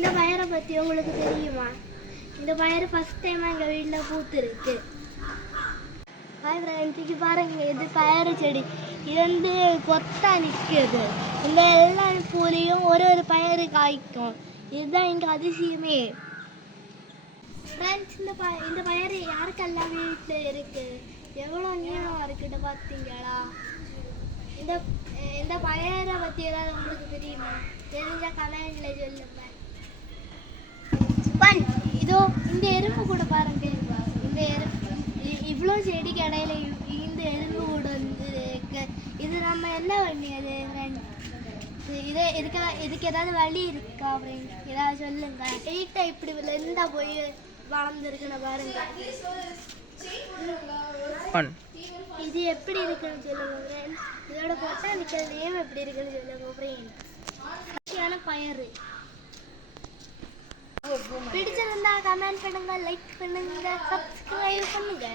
இந்த பயிரை பற்றி உங்களுக்கு தெரியுமா? இந்த பயிர் ஃபர்ஸ்ட் டைம் எங்கள் வீட்டில் பூத்துருக்கு. ஹாய் ஃப்ரெண்ட்ஸ், பாருங்க, இது பயிறு செடி. இது வந்து கொத்தா நிற்குது. இந்த எல்லா பூலையும் ஒரு ஒரு பயிறு காய்க்கும். இதுதான் இங்கே அதிசயமே. ஃப்ரெண்ட்ஸ், இந்த பயிர் யாருக்கெல்லாம் வீட்டில் இருக்குது? எவ்வளோ நீளமாக இருக்குன்னு பார்த்தீங்களா? இந்த இந்த பயிரை பற்றி ஏதாவது உங்களுக்கு தெரியுமா? தெரிஞ்ச கமெண்ட்ல சொல்லுங்க. இதோ இந்த எறும்பு கூட பாருங்க. இந்த இவ்வளோ செடிக்கு இடையில இந்த எறும்பு கூட வந்து இது நம்ம என்ன பண்ணியது ஃப்ரெண்ட்? இதுக்கு ஏதாவது வழி இருக்கா அப்படின்னு ஏதாவது சொல்லுங்க. எயிட்டா இப்படி லெந்தா போய் வளர்ந்துருக்குன்னு பாருங்க. இது எப்படி இருக்குன்னு சொல்லுங்க ஃப்ரெண்ட். இதோட பொட்டானிக்கல் நேம் எப்படி இருக்குன்னு சொல்லுங்க ஃப்ரெண்ட். பயிறு பிடிச்சிருந்தா கமெண்ட் பண்ணுங்க, லைக் பண்ணுங்க, சப்ஸ்கிரைப் பண்ணுங்க.